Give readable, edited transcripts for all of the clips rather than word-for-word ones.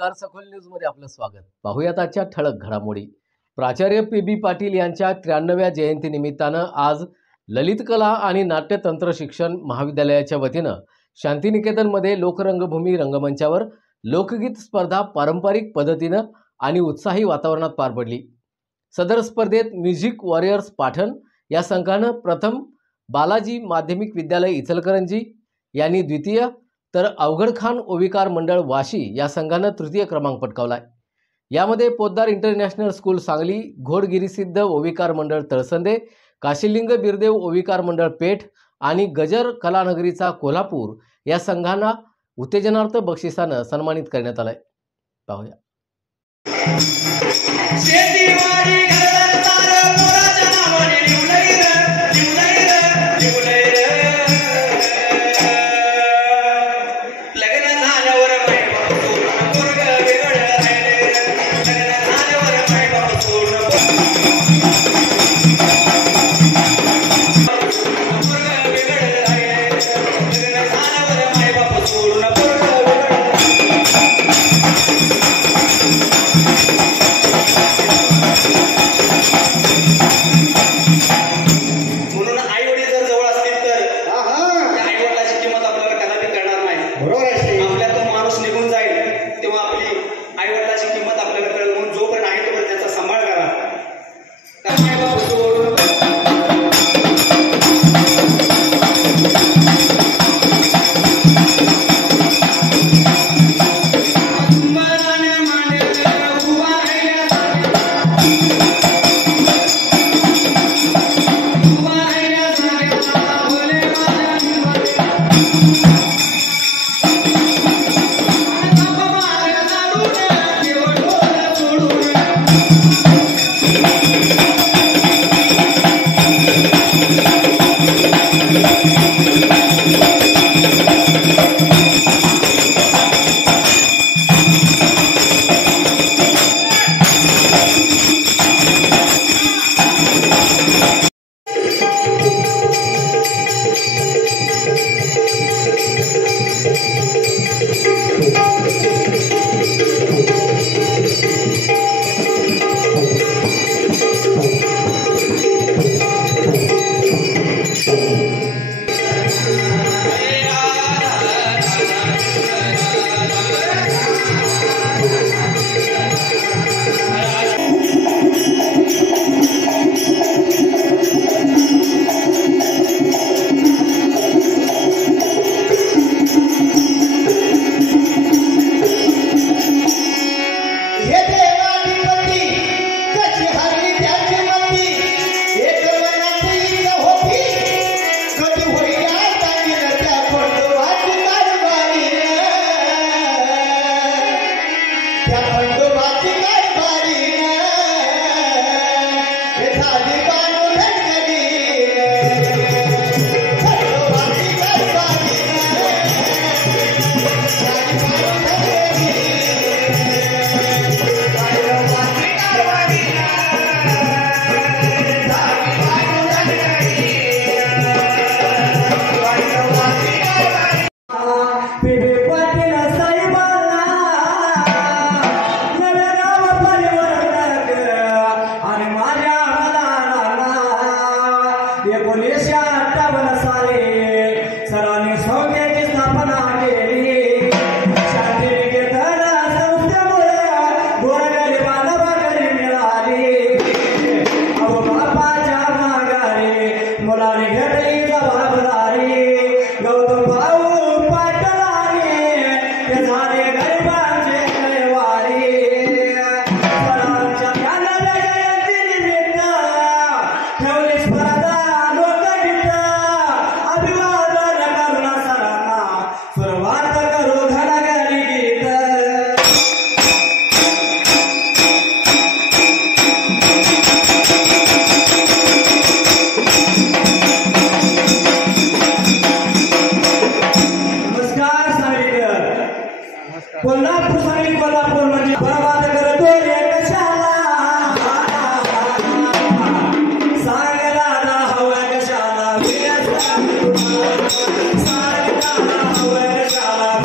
नमस्कार, सखोल न्यूज मध्ये आपलं स्वागत. पाहूयात आजच्या ठळक घडामोडी. प्राचार्य पी.बी. पाटील यांच्या 93व्या जयंतीनिमित्तानं आज ललित कला आणि नाट्यतंत्र शिक्षण महाविद्यालयाच्या वतीनं शांतिनिकेतनमध्ये लोकरंगभूमी रंगमंचावर लोकगीत स्पर्धा पारंपरिक पद्धतीनं आणि उत्साही वातावरणात पार पडली. सदर स्पर्धेत म्युझिक वॉरियर्स पाटण या संघानं प्रथम, बालाजी माध्यमिक विद्यालय इचलकरंजी यांनी द्वितीय, तर अवघडखान ओविकार मंडळ वाशी या संघानं तृतीय क्रमांक पटकावलाय. यामध्ये पोद्दार इंटरनॅशनल स्कूल सांगली, घोडगिरीसिद्ध ओविकार मंडळ तळसंदे, काशीलिंग बिरदेव ओविकार मंडळ पेठ आणि गजर कलानगरीचा कोल्हापूर या संघांना उत्तेजनार्थ बक्षिसानं सन्मानित करण्यात आलंय. पाहूया. कोल्हापूर म्हणजे बरबाद करतो रे कशाला, सांगला ना हवा कशाला, सांगला ना हवा कशाला.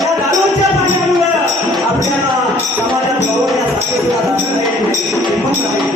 त्या दारूच्या पाण्यामुळे आपल्याला समाजात गौरवण्यासाठी सुद्धा किंमत नाही.